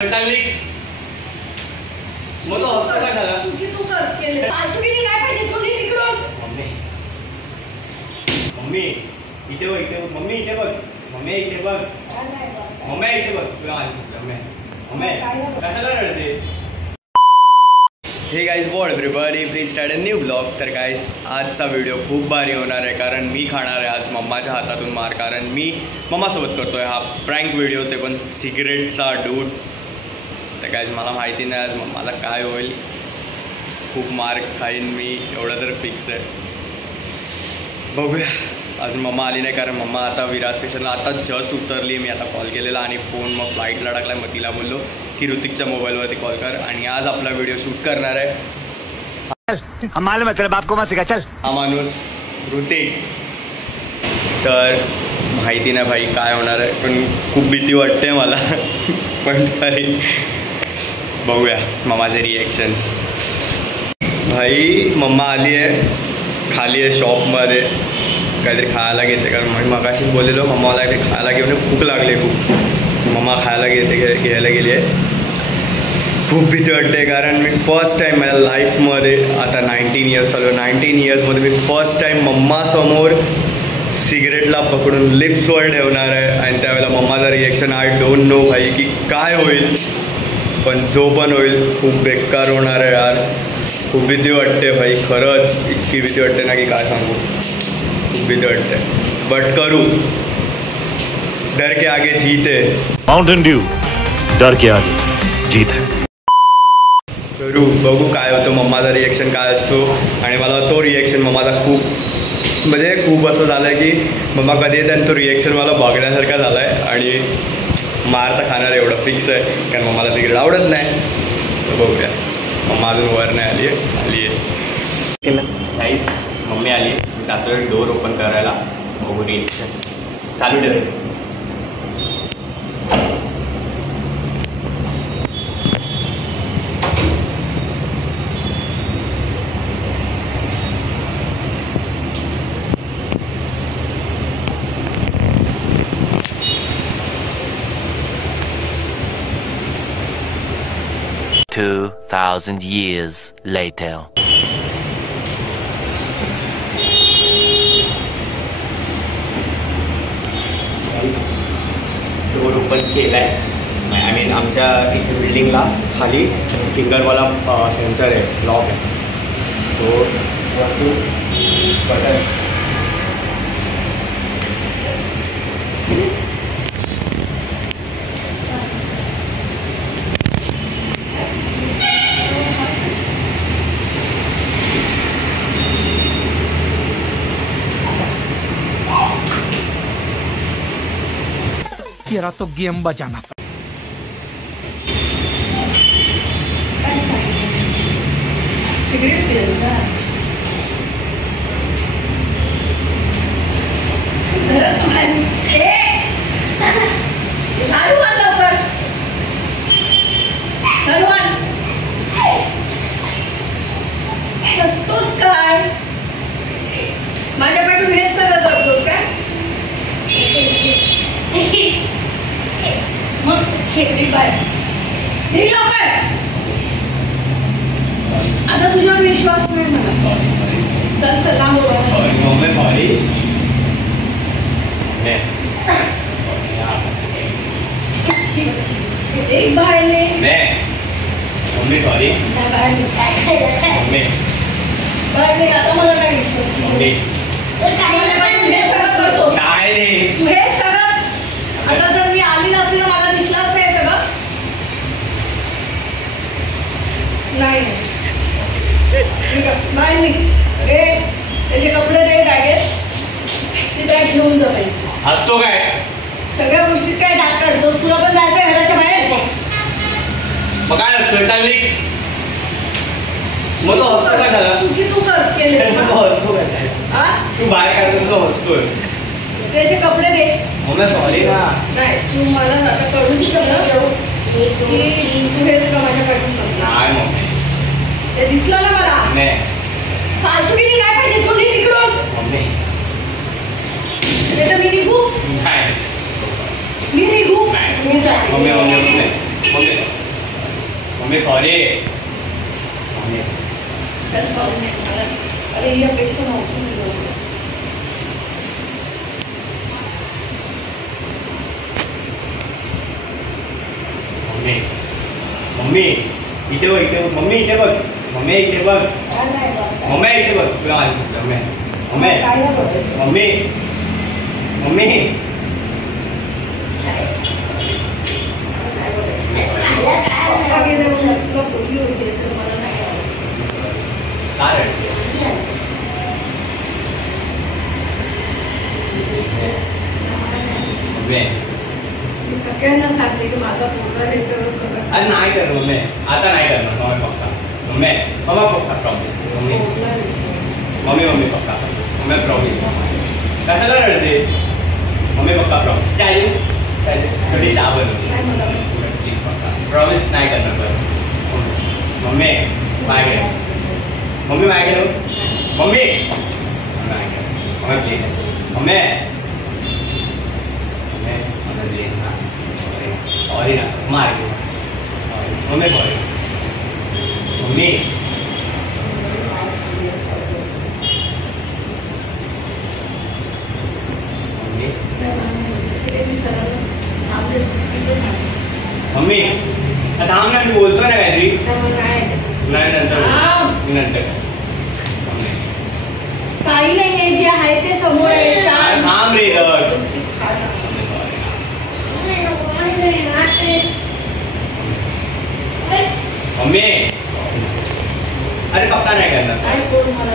चालली मग तो हॉस्पिटल काय झाला? चुकी तू कर केले फालतू किती काय पाहिजे चुकी निकडून. मम्मी इथे बघ, इथे बघ मम्मी, इथे बघ मम्मी, इथे बघ मम्मी, इथे बघ तुला मम्मी कशाला रडते? Hey guys what everybody, please start a new blog. तर गाइस आजचा व्हिडिओ खूप भारी होणार आहे कारण मी खाणार आहे आज मम्माच्या हातातून मार. कारण मी मम्मासोबत करतोय हा प्रँक व्हिडिओ, ते पण सिगरेटचा डूट. तर गाइस मला माहिती नाही आज मम्माला काय होईल, खूप मार खाईन मी एवढं तर फिक्स आहे. बघूया. अजून मम्मा आली नाही कारण मम्मा आता विरार स्टेशनला आता जस्ट उतरली. मी आता कॉल केलेला आणि फोन मग फ्लाईटला टाकला. मग तिला बोललो की ऋतिकच्या मोबाईलवरती कॉल कर आणि आज आपला व्हिडिओ शूट करणार आहे. मालूम है बाप को मत सिखा चल. हा माणूस ऋतिक. तर माहिती नाही भाई काय होणार आहे, पण खूप भीती वाटते मला. पण तरी बघूया मम्माचे रिॲक्शन्स. भाई मम्मा आली आहे, खाली आहे शॉपमध्ये, काहीतरी खायला घेते. कारण मी मगाशीच बोललेलो मम्माला काहीतरी खायला घेऊन भूक लागली खूप. मम्मा खायला घ्यायला गेली आहे. खूप भीती वाटते कारण मी फर्स्ट टाईम माझ्या लाईफमध्ये आता 19 इयर्स चालू, 19 इयर्समध्ये मी फर्स्ट टाईम मम्मासमोर सिगरेटला पकडून लिप्सवर ठेवणार आहे. आणि त्यावेळेला मम्माचा रिॲक्शन आय डोंट नो भाई की काय होईल, पण जो पण होईल खूप बेकार होणार आहे यार. खूप भीती वाटते भाई, खरंच इतकी भीती वाटते ना की काय सांगू. खूप भीती वाटते बट करू. डर के आगे जीत है. माउंटेन ड्यू डर के आगे जीत है. करू, बघू काय होतं, मम्माचा रिॲक्शन काय असतो. आणि मला तो रिॲक्शन मम्माचा खूप असं झालं आहे की मम्मा कधी येते आणि तो रिॲक्शन मला बघण्यासारखा झाला आहे. आणि मार तर खाणार एवढं फिक्स आहे कारण मम्माला सिगरेट आवडत नाही. तर बघूया. मम्मा अजून वर नाही आली आहे. गाईस मम्मी आली आहे, मी जातो आहे डोर ओपन करायला. बघू रिॲक्शन. चालू ठेव. $2,000 years later. डोर ओपन केला आहे. आय मीन आमच्या इथे बिल्डिंगला खाली फिंगरवाला सेन्सर आहे, लॉक आहे. सो वरतून बटन. तेरा तो गेम बजाना. सिगरेट पिलं का? घरात झाडू आण लवकर. झाडू आण. हसतोस काय? माझ्या पाठून हेच सगळं करतोस काय? मग शेगडी बाय निघ लवकर. आता तुझ्यावर विश्वास नाही मला. चल चल लांब मम्मी सॉरी. एक बाहेर मम्मी सॉरी. मम्मी बाहेर नाही. आता मला काय विश्वास मम्मी हे सगळं करतो काय रे. तू हे सगळं. आता जर मी आली नसली तर मला दिसलं असतं हे सगळं. नाही बाहेर निघ. हे त्याचे कपडे दे बॅगेत. ती बॅग घेऊन जा पाहिजे. हसतो काय? सगळ्या गोष्टीत काय डाक करतोस? तुला पण जायचं घराच्या बाहेर. मग काय असतं? चालली मग तो हसतो काय झाला? चुकी तू कर केलेस ना. हसतो काय? तू बाहेर काढतो तो हसतोय. त्याचे कपडे दे. मम्मी सॉरी ना. नाही तू मला आता कळून दिलं की तू हे सगळं माझ्या पाठून करतो. नाही मम्मी, ते दिसलं ना मला. नाही फालतू किती काय पाहिजे चोरी निकडून. मम्मी मी निघू. नाही मी निघू. नाही. मी जाते. Mummy mummy sorry. सॉरी नाही मला. अरे ही अपेक्षा नव्हती. मम्मी इथे बघ, इथे बघ. मम्मी इथे बघ. मम्मी इथे बघ. मम्मी इथे बघ. तुला माझी मम्मी मम्मी मम्मी मम्मी सगळ्यांना सांगते की माझा पोरगा हे सगळं करत. अरे नाही करणार मम्मी, आता नाही करणार. मम्मी पप्पा मम्मी मम्मा पप्पा promise. Mummy mummy mummy papa mummy promise. कशाला रडते? Mummy papa promise. चाय देऊ? चाय देऊ? कधी चहा बनवते? प्रॉमिस नाही करणार. बरं मम्मी माय घे. मम्मी माय घे. Mummy mummy please. Mummy sorry ना मार. Mummy sorry. मम्मी मम्मी थांब ना, मी बोलतोय ना काहीतरी. नाही नंतर नंतर काही नाही जे आहे ते समोर आहे. थांब रे. मम्मी अरे पप्पा नाही करणार. काय सोड मला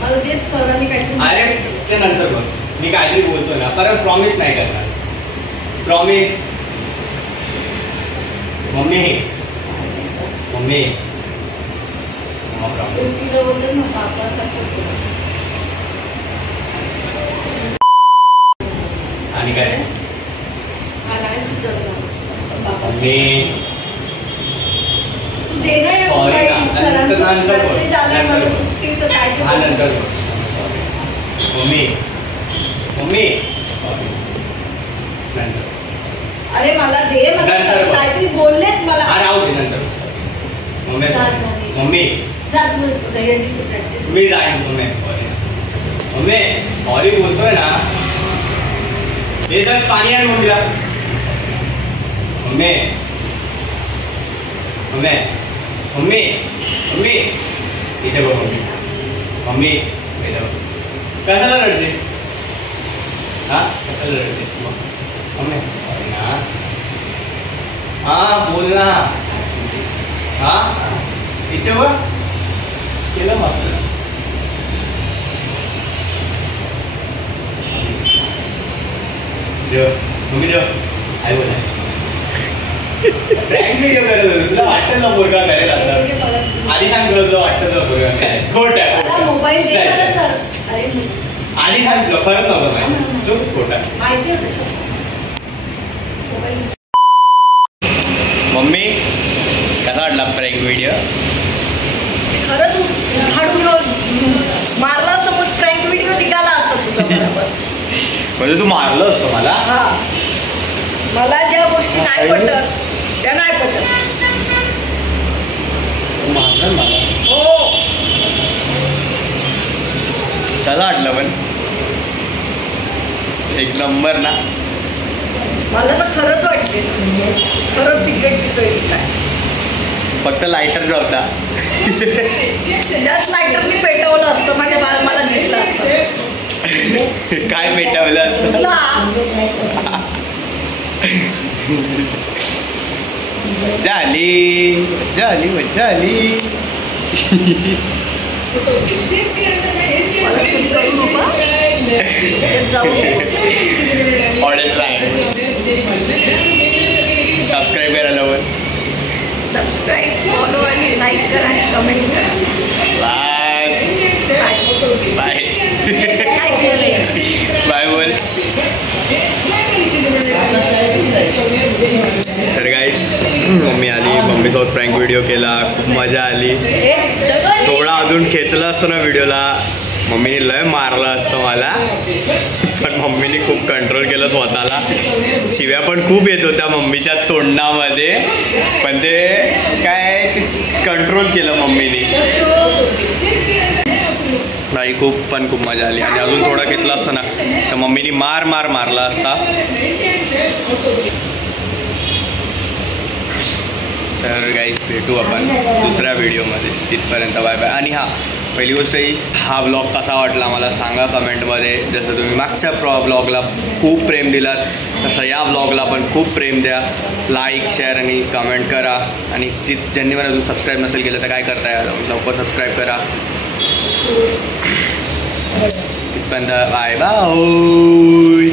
मला तेच सरांनी काहीतरी. अरे ते नंतर बघ. मी काहीतरी बोलतो ना परत. प्रॉमिस नाही करणार. प्रॉमिस. मम्मी मम्मी तिला बोलतो ना बापासारखं. आणि काय मम्मी हा नंतर. मम्मी मम्मी नंतर. अरे मला दे. मला काहीतरी बोललेत मला. राहू दे नंतर. मम्मी मम्मी मी जाईन. Mummy sorry. मम्मी सॉरी बोलतोय ना. हे तर पाणी आहे मम्मीला. मम्मी मम्मी मम्मी मम्मी इथे बघ. मम्मी मम्मी इथे बघ. कशाला रडते? हा कशाला रडते? मम्मी सॉरी ना. हा बोल ना. हा इथे बघ. केलं मग देव. मम्मी देव आई बोला. प्रँक व्हिडिओ करत होतो. तुला वाटतं ना पोरगा करेल आता? आधी सांग तुला वाटतं ना पोरगा काय? खोट आहे. मोबाईल दे मला सर. अरे आधी सांग तुला खरंच नव्हतं माहिती. चूक खोट आहे. माहिती होतं मोबाईल. मम्मी कसा वाटला प्रँक व्हिडिओ? खरंच झाडून मारला असतं मग प्रँक व्हिडिओ निघाला असता तुझा बरोबर. म्हणजे तू मारलं असतं मला? हा मला ज्या गोष्टी नाही पटत त्या नाही पटत. मारलं मला? हो. कसं वाटलं पण? एक नंबर ना. मला तर खरंच वाटले खरंच सिगरेट पितोय काय. फक्त लायटर नव्हता. जास्त लायटरनी पेटवलं असतं माझ्या मला दिसलं असतं. काय पेटवलं असतं? झाली झाली मज्जा आली. ऑडियन्स आहे. सबस्क्राईब करायला पण. सबस्क्राईब फॉलो आणि लाईक करा आणि कमेंट करा. बाय बाय बोल. तर गाईस मम्मी आली. मम्मीसोबत प्रँक व्हिडिओ केला. खूप मजा आली. थोडा अजून खेचलं असतं ना व्हिडिओला मम्मीने लय मारलं असतं मला, पण मम्मीने खूप कंट्रोल केलं स्वतःला. शिव्या पण खूप येत होत्या मम्मीच्या तोंडामध्ये, पण ते काय कंट्रोल केलं मम्मीने. नाही खूप मजा आली. आणि अजून थोडा घेतला असता ना तर मम्मीने मारला असता. तर गाईज भेटू आपण दुसऱ्या व्हिडिओमध्ये. तिथपर्यंत बाय बाय. आणि हां, पहिली गोष्ट ही, हा ब्लॉग कसा वाटला मला सांगा कमेंटमध्ये. जसं तुम्ही मागच्या ब्लॉगला खूप प्रेम दिलात तसं या ब्लॉगला पण खूप प्रेम द्या. लाईक, शेअर आणि कमेंट करा. आणि ज्यांनी मला अजून सबस्क्राईब नसेल केलं तर काय करताय, लवकर सबस्क्राईब करा. तिथपर्यंत बाय बाय.